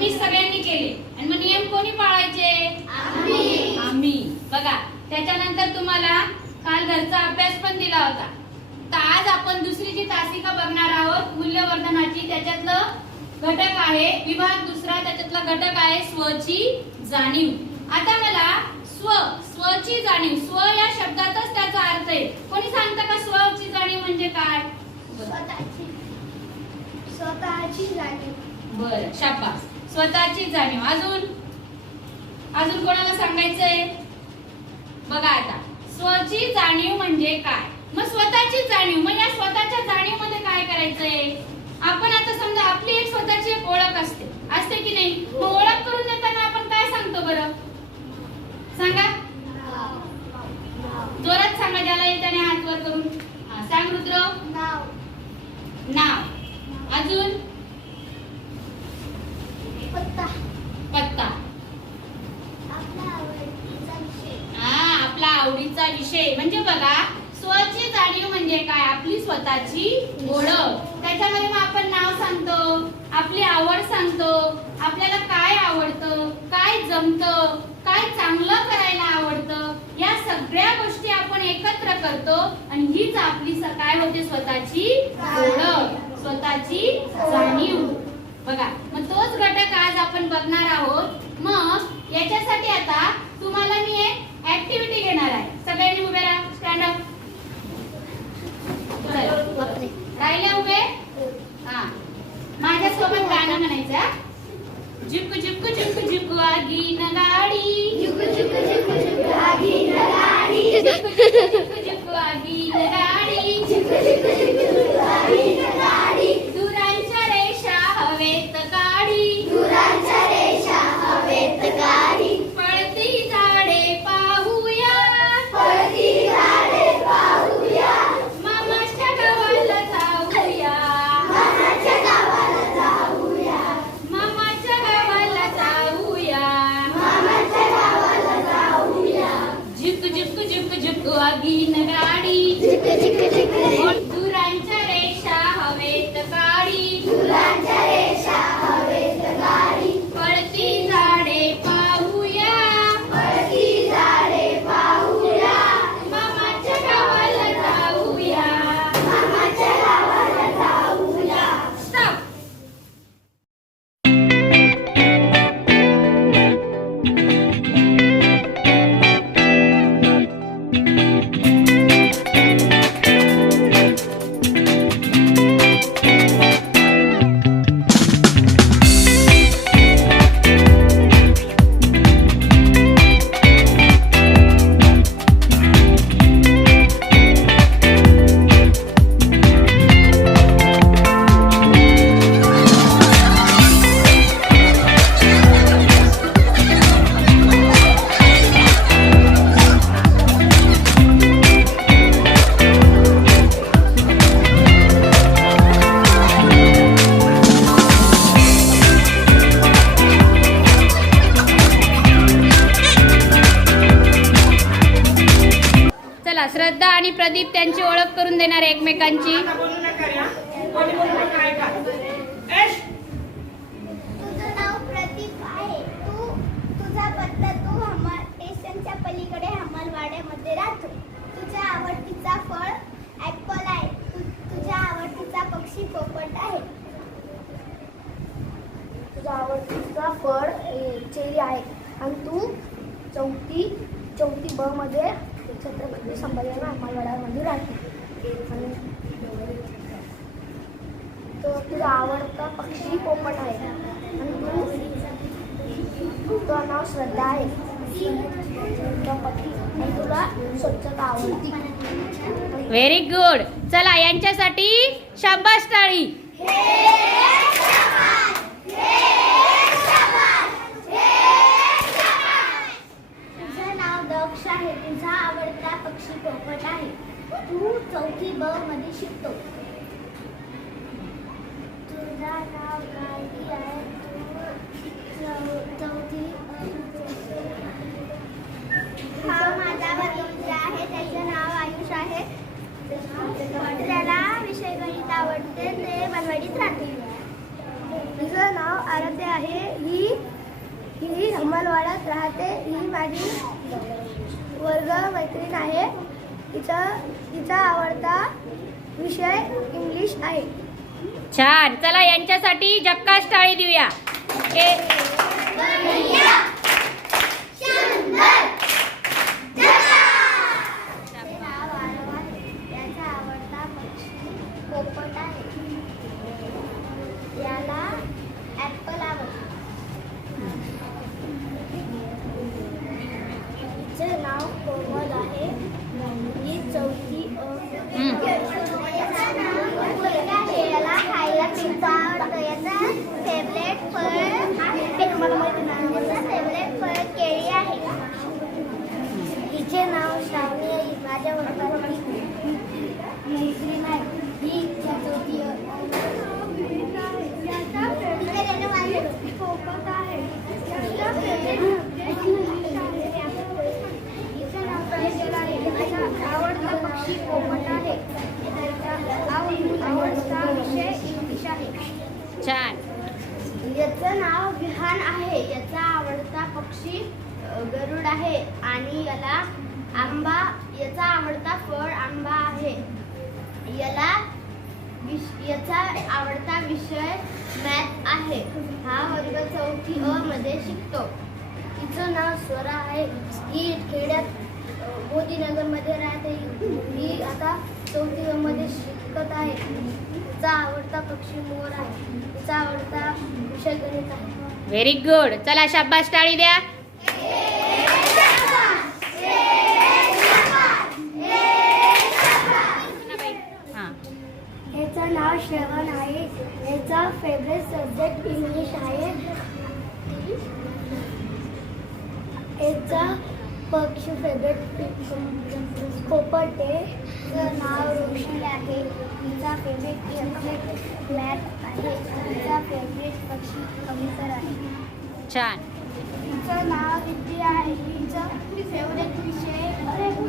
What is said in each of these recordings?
तुम्ही सगळ्यांनी केले. आणि मग नियम कोणी पाळायचे? आम्ही. बघा त्याच्यानंतर तुम्हाला काल घरचा अभ्यास पण दिला होता. तर आज आपण दुसरी जी तासिका बघणार आहोत मूल्यवर्धनाची त्याच्यातलं घटक आहे विभाग दुसरा त्याच्यातला घटक आहे स्वची जाणीव. आता मला स्व स्वची जाणीव स्व या शब्दातच त्याचा अर्थ आहे. कोणी सांगतं का स्वची जाणीव म्हणजे काय? स्वतःची. स्वतःची जाणीव. बर शाबास. स्वतःची जाणीव. अजून? अजून कोणाला सांगायचंय? बघा आता. स्वची जाणीव म्हणजे काय? मग स्वतःची जाणीव. मग या स्वतःच्या जाणीवमध्ये काय करायचंय आपण आता समजा आपली एक स्वतःची एक ओळख असते असते की नाही मग ओळख करून देताना आपण काय सांगतो बरं सांगा जोरात सांगा ज्याला येताने हात वर करून हा, सांग रुद्र नाव नाव अजून पत्ता पत्ता आपला आवडीचा विषय हा आपला आवडीचा विषय. म्हणजे बघा स्वची जाणीव म्हणजे काय? आपली स्वतःची ओळख. त्याच्यामध्ये मग आपण नाव सांगतो आपली आवड सांगतो आपल्याला काय आवडतं काय जमतं काय चांगलं करायला आवडतं या सगळ्या गोष्टी आपण एकत्र करतो आणि हीच आपली काय होते? स्वतःची ओळख स्वतःची जाणीव. बघा मग तोच घटक आज आपण बघणार आहोत. मग याच्यासाठी आता तुम्हाला मी एक ऍक्टिव्हिटी घेणार आहे सगळ्यांनी उभे राहा स्टँड अप राहिले उभे हा माझ्यासोबत गाणं म्हणायचं हा? झुक झुक झुक झुक आगीन गाडी झुक झुक झुक झुक आगीन गाडी झुक झुक झुक झुक आगीन गाडी झुक झुक झुक झुक आगीन आणि प्रदीप त्यांची ओळख करून देणार आहे एकमेकांची. तुझं नाव प्रदीप आहे. तू तुझा पत्ता तू हमाल स्टेशनच्या पलीकडे हमालवाड्यामध्ये राहतो. तुझ्या आवडतीचा फळ ऍपल आहे. तुझ्या आवडतीचा पक्षी पोपट आहे. तुझा आवडतीचा फळ चेरी आहे. आणि तू चौथी चौथी ब मध्ये संभाजीनगर अंमलवाड्यामध्ये राहते आणि तो तुझा आवडता पक्षी पोपट आहे. आणि तू तुझं नाव श्रद्धा आहे. आणि तुला स्वच्छता आवडती. व्हेरी गुड चला यांच्यासाठी शाबास टाळी तुझं नाव दक्ष आहे तुझा आवडता पक्षी पोपट आहे तू चौथी ब मध्ये शिकतो तुझा नाव गायत्री आहे तू चौ- चौथी हा माझा वर्ग आहे त्याचं नाव आयुष आहे अंगणवाडीत राहते. तिचं नाव आराध्य आहे ही ही अंमलवाड्यात राहते ही माझी वर्ग मैत्रीण आहे. तिचा तिचा आवडता विषय इंग्लिश आहे. छान. चला यांच्यासाठी जक्कास टाळी देऊया ए नाव आरवार याचा आवडता पक्षी पोपट आहे याला ॲपल आवडतं तिचे नाव कोमल आहे. चौथी खायला पिझ्झा आवडतं. याचा फेवरेट फळ याचा फेवरेट फळ केळी आहे. हिचे नाव श्रावणी आहे. माझ्या वर्गातली मैत्रीण आहे ही चौथी अ पोपट आहे आवडता पक्षी पोपट आहे आवडता विषय इंग्लिश आहे छान याचं नाव विहान आहे. याचा आवडता पक्षी गरुड आहे आणि याला आंबा याचा आवडता फळ आंबा आहे. याला याचा आवडता विषय मॅथ आहे. हा वर्ग चौथी अ मध्ये शिकतो. तिचं नाव स्वरा आहे. ही खेड्यात अ, मोदीनगरमध्ये राहते. ही आता चौथी अ मध्ये शिकत आहे. तिचा आवडता पक्षी मोर आहे. तिचा आवडता विषय गणित आहे. व्हेरी गुड चला शाबास टाळी द्या. हा याचं नाव श्रवण आहे. याचा फेवरेट सब्जेक्ट इंग्लिश आहे. याचा पक्ष फेवरेट पोपट आहे तिचं नाव रोशनी आहे. तिचा फेवरेट सब्जेक्ट मॅथ आहे. तिचा फेवरेट पक्षी कबूतर आहे. छान. तिचं नाव विद्या आहे? तिचं फेवरेट विषय?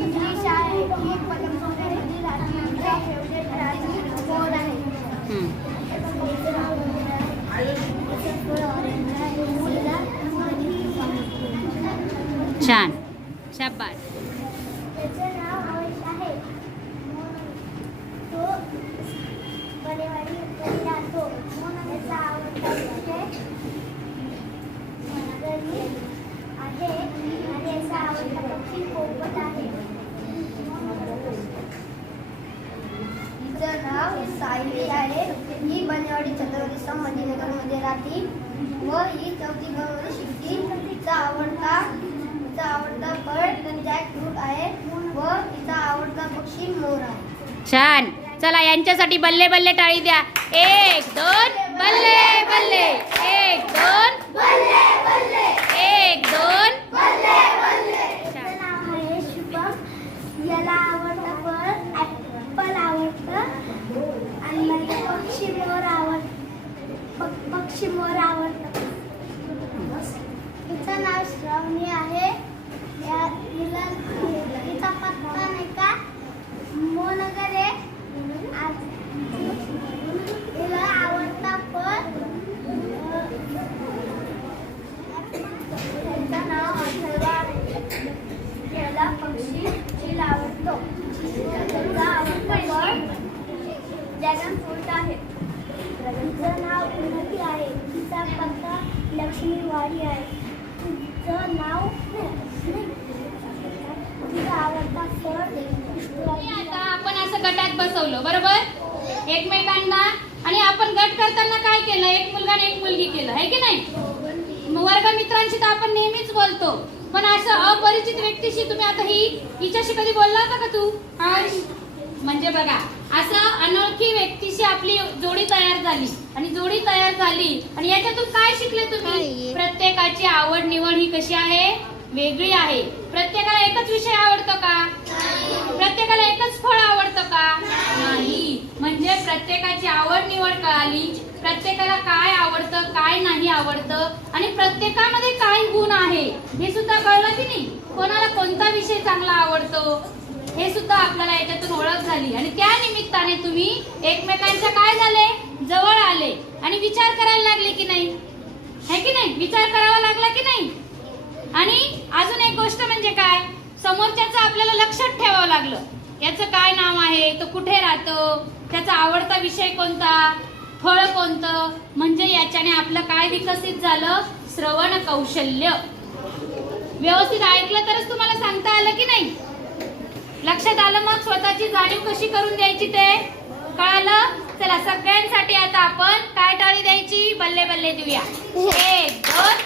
इंग्लिश आहे. ही पलंमध्ये राहते तिचा फेवरेट प्राणी मोर आहे. हम्म. तिचं नाव ऑरेंज आहे. छान. शाबास. बनेवाडी छत्रपती संभाजीनगरमध्ये म्हणजे राहते. व ही चौथी गौरी शिकते तिचा आवडता तिचा आवडता फळ जॅकफ्रूट आहे. व तिचा आवडता पक्षी मोर आहे. छान. चला यांच्यासाठी बल्ले बल्ले टाळी द्या. एक दोन बल्ले बल्ले. एक दोन एक दोन त्याचं छान. नाव आहे शुभम याला आवडतं फळ ॲपल आवडतं आणि मला पक्षी मोर आवड प- पक्षी मोर आवडतं तिचं नाव श्रावणी आहे या तिला तिचा पत्ता नाही का मोनगर आहे आज तिला आवडता फळ त्याचं नाव अथर्वा आहे याला पक्षी चिल आवडतो त्याचा आवडता फळ ड्रॅगन फ्रूट आहे तिचं नाव उन्नती आहे तिचा पत्ता लक्ष्मीवाडी आहे. तुझं नाव आवडता आता आपण असं गटात बसवलं बरोबर? एकमेकांना आणि आपण गट करताना काय केलं? एक मुलगा आणि एक मुलगी केलं आहे की नाही? वर्ग मित्रांशी तर आपण नेहमीच बोलतो. पण असं अपरिचित व्यक्तीशी तुम्ही आता ही हिच्याशी कधी बोलला होता का तू? म्हणजे बघा असं अनोळखी व्यक्तीशी आपली जोडी तयार झाली आणि जोडी तयार झाली आणि याच्यातून काय शिकले तुम्ही? प्रत्येकाची आवड निवड ही कशी आहे? वेगळी आहे. प्रत्येकाला एकच विषय आवडतो का? प्रत्येकाला एकच फळ आवडतं का? नाही. म्हणजे प्रत्येकाची आवड निवड कळाली प्रत्येकाला काय आवडतं काय नाही आवडतं आणि प्रत्येकामध्ये काय गुण आहे. हे सुद्धा कळलं की नाही? कोणाला कोणता विषय चांगला आवडतो? हे सुद्धा आपल्याला याच्यातून ओळख झाली. आणि त्या निमित्ताने तुम्ही एकमेकांच्या काय झाले? जवळ आले. आणि विचार करायला लागले की नाही? है की नाही? विचार करावा लागला की नाही? आणि अजून एक गोष्ट म्हणजे काय? समोरच्याचं आपल्याला लक्षात ठेवावं लागलं. याचं काय नाव आहे? तो कुठे राहतो? त्याचा आवडता विषय कोणता? फळ कोणतं? म्हणजे याच्याने आपलं काय विकसित झालं? श्रवण कौशल्य. व्यवस्थित ऐकलं तरच तुम्हाला सांगता आलं की नाही? लक्षात आलं मग? स्वतःची जाणीव कशी करून द्यायची ते? कळालं? चला सगळ्यांसाठी आता आपण काय टाळी द्यायची. बल्ले बल्ले देऊया. एक दोन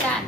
छान